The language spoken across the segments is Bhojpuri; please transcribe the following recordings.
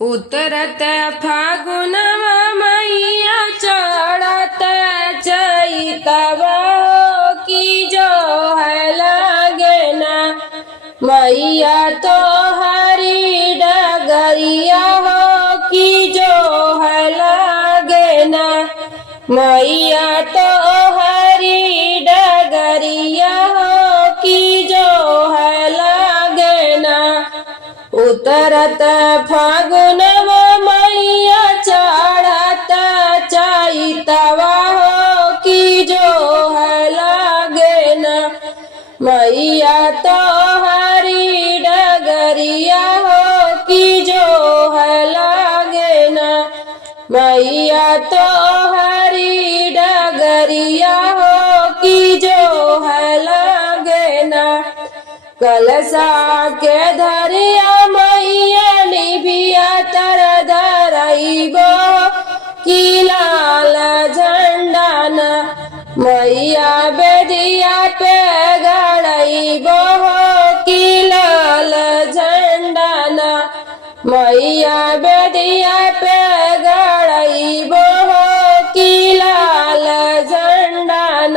उतरत फागुनवा मैया चढ़त चैतवा की जो है लगे ना मैया तो हरी डगरिया हो की जो है लगे ना मैया तो हरी डगरिया हो की जो है लगे ना उतरत फागुनवा मैया चढ़त चैतवा हो की जो है लगे ना मैया तो हरी डगरिया हो की जो है लगे ना मैया तो हरी डगरिया हो की जो है लगे ना कलसा के धरिया मैया निभिया तर धरइबो की लाल झंडा न मैया बेदिया पे गड़इबो की लाल झंडा न मैया बेदिया पे गड़इबो की लाल झंडा न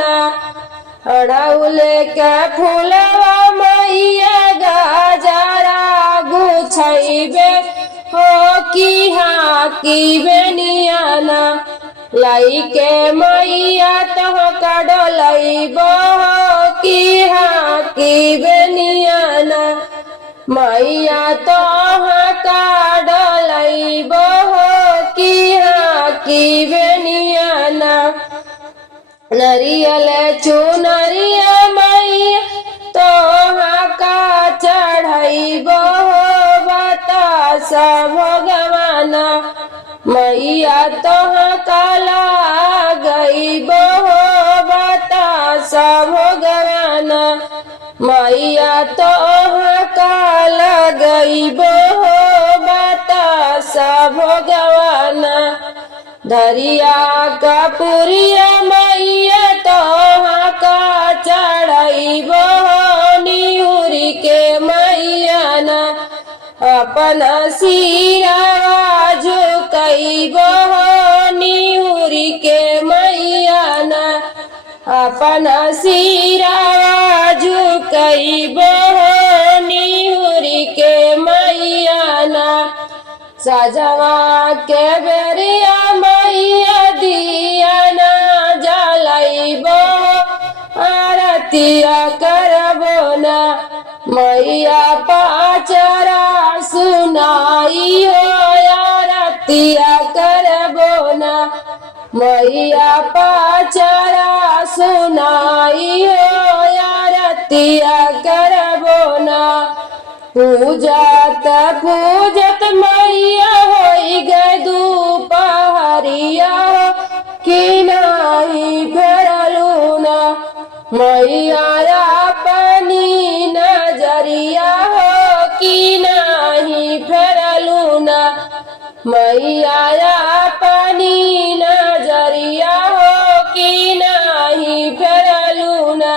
अड़ौल के फूलवा मैया गजरा गुछइबे हो की हाँ की बेनियाना लाई के मैया तह कडलइबो की हाँ की बेनियाना मैया तह कडलइबो की हाँ की बेनियाना नरियल चुनरिया मैया तोहा का चढ़इबो बतासा भगवाना मैया तोहा का लागइबो बतासा भगवाना मैया तोहा का लगइबो बतासा भगवाना धरिया कपूरिया मैया तोहा का चढ़इबो निहुरी के मैया न अपन सिरवा झुकइबो निहुरी के मैया न अपन सिरवा झुकइबो निहुरी के मैया न सजवा के बेरिया मैया दिया न जलइबो आरतिया करबो न मैया पाचरा सुनाई हो आरतिया करबो न मैया पाचरा सुनाई हो आरतिया करबो न पूजत पूजत मैया होई गए दुपहरिया कि नाही फेरलू ना मैया अपनी नजरिया हो कि नाही फेरलू ना मैया अपनी नजरिया हो कि नाही फेरलू ना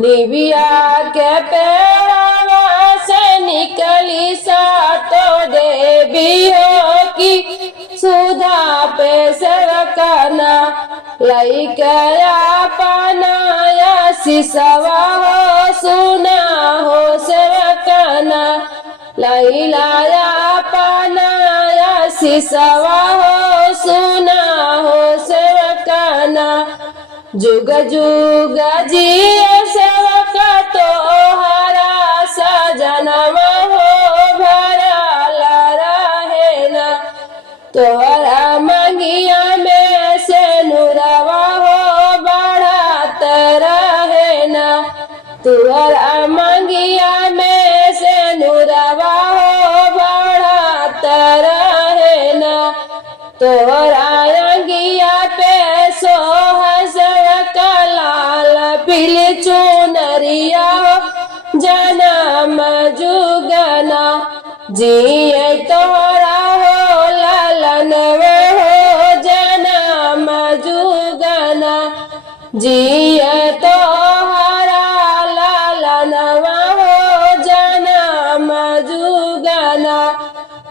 निबिया के पेड़वा से निकली सातो देवी हो की सुधा पे सेवकना लइके अपनाया सिसवा हो सुना हो सेवकना लैलाया अपनाया सिसवा हो सुना हो सेवकना जुग जुग जिय सेवक तोहरा सजनवा हो भरल रहे न तोहरा मंगिया में से नुरवा हो बढ़त रहे न तोहरा मंगिया में से नुरवा हो बढ़त रहे न तोहरा अंगिया पे सोह लाल पिल चुनरिया जनम जुगना जिए तोरा हो लालन हो जनम जुगना जिए तोहरा लालन हो जनम जुगना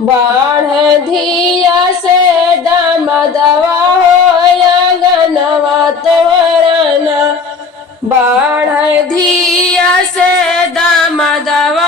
बा बाढ़ धिया से दामदवा होया गनवा तोरना बाढ़ धिया से दामदवा